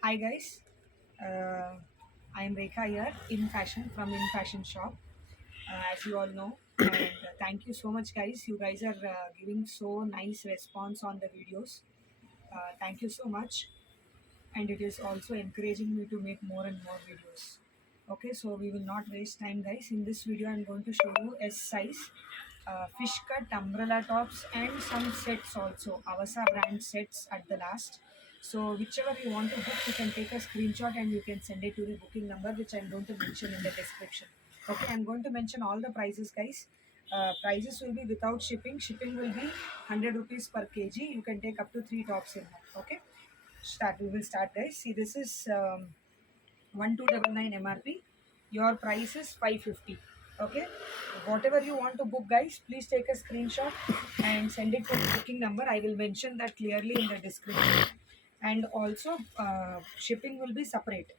Hi guys, uh, I am Rekha here in fashion from In Fashion Shop, as you all know. And thank you so much, guys. You guys are giving so nice response on the videos. Thank you so much, and it is also encouraging me to make more and more videos. Okay, so we will not waste time, guys. In this video, I'm going to show you S size fish cut umbrella tops and some sets also, Avasa brand sets at the last. So whichever you want to book, you can take a screenshot and you can send it to the booking number, which I'm going to mention in the description. Okay, I'm going to mention all the prices, guys. Prices will be without shipping. Shipping will be 100 rupees per kg. You can take up to 3 tops in that. Okay, start. We will start, guys. See, this is 1299 MRP. Your price is 550. Okay, whatever you want to book, guys, please take a screenshot and send it to the booking number. I will mention that clearly in the description. And also, shipping will be separate.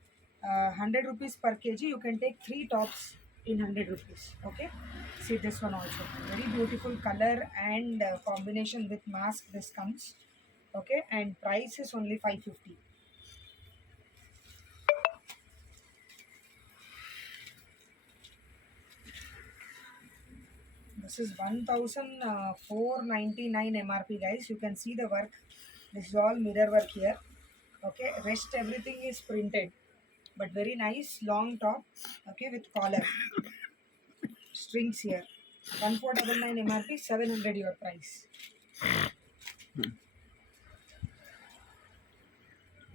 100 rupees per kg. You can take 3 tops in 100 rupees. Okay, see this one also. Very beautiful color and combination with mask. This comes. Okay, and price is only 550. This is 1499 MRP, guys. You can see the work. This is all mirror work here. Okay, rest everything is printed, but very nice long top. Okay, with collar strings here. 1499 MRP, 700 your price.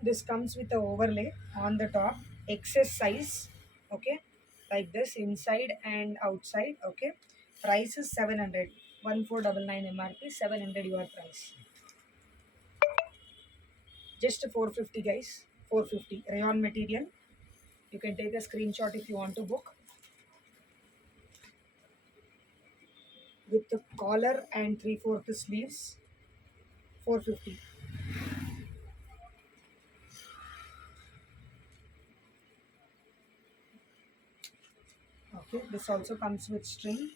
This comes with a overlay on the top, XS size. Okay, like this inside and outside. Okay, price is 700. 1499 MRP, 700 your price. Just 450, guys. 450 rayon material. You can take a screenshot if you want to book, with the collar and 3/4 sleeves. 450. Okay, this also comes with string.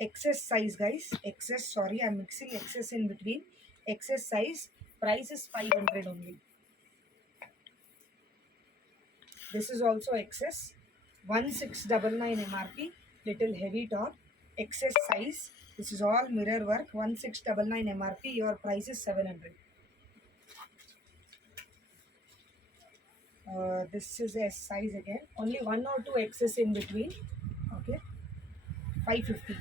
XS size, guys. XS, sorry, I'm mixing XS in between. XS size. Price is 500 only. This is also XS. 1699 MRP. Little heavy top. XS size. This is all mirror work. 1699 MRP. Your price is 700. This is S size again. Only one or two X's in between. Okay. 550.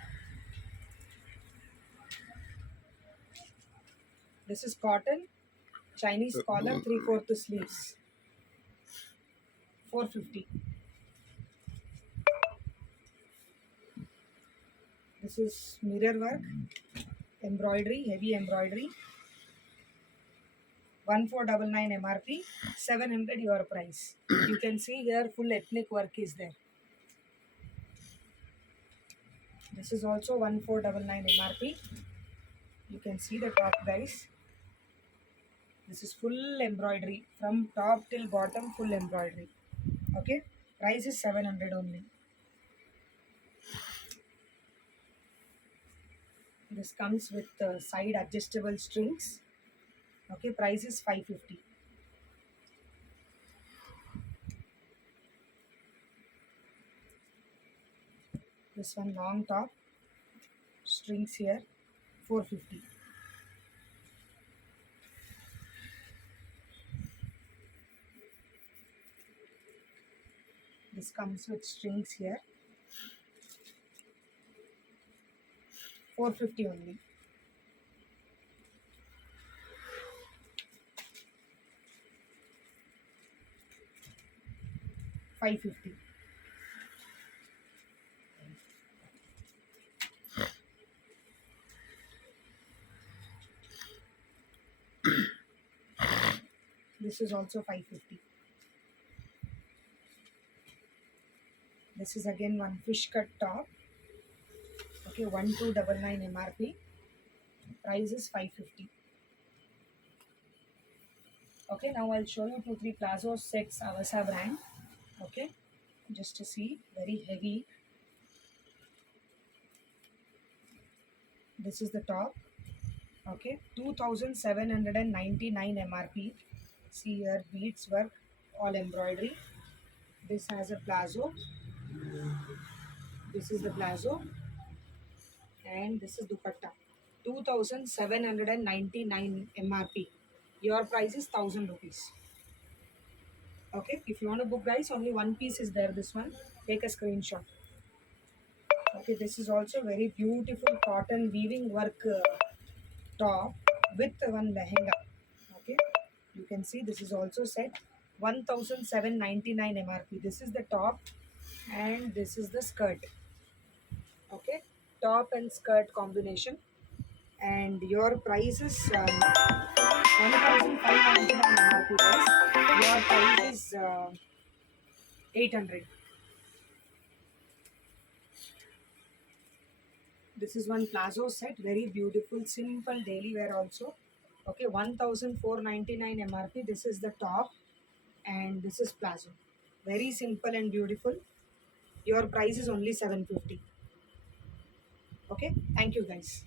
This is cotton. Chinese collar, 3/4 sleeves. 450. This is mirror work. Embroidery, heavy embroidery. 1499 MRP. 700 your price. You can see here full ethnic work is there. This is also 1499 MRP. You can see the top, guys. This is full embroidery from top till bottom, full embroidery. Okay, price is 700 only. This comes with side adjustable strings. Okay, price is 550. This one long top, strings here, 450. This comes with strings here, 450 only. $550. This is also 550. This is again one fish cut top. Okay, 1299 MRP. Price is 550. Okay, now I'll show you 2-3 Plazo sets, Avasa brand. Okay, just to see, very heavy. This is the top. Okay, 2799 MRP. See here, beads work, all embroidery. This has a plazo. This is the plazo, and this is dupatta. 2,799 MRP. Your price is 1,000 rupees. Okay, if you want to book, guys, only one piece is there. This one, take a screenshot. Okay, this is also very beautiful cotton weaving work top with one lehenga. Okay, you can see this is also set 1,799 MRP. This is the top and this is the skirt. Okay, top and skirt combination, and your price is 1,599 MRP, guys. Your price is 800. This is one plazo set, very beautiful, simple daily wear also. Okay, 1,499 MRP. This is the top and this is plazo. Very simple and beautiful. Your price is only 750. Okay, thank you, guys.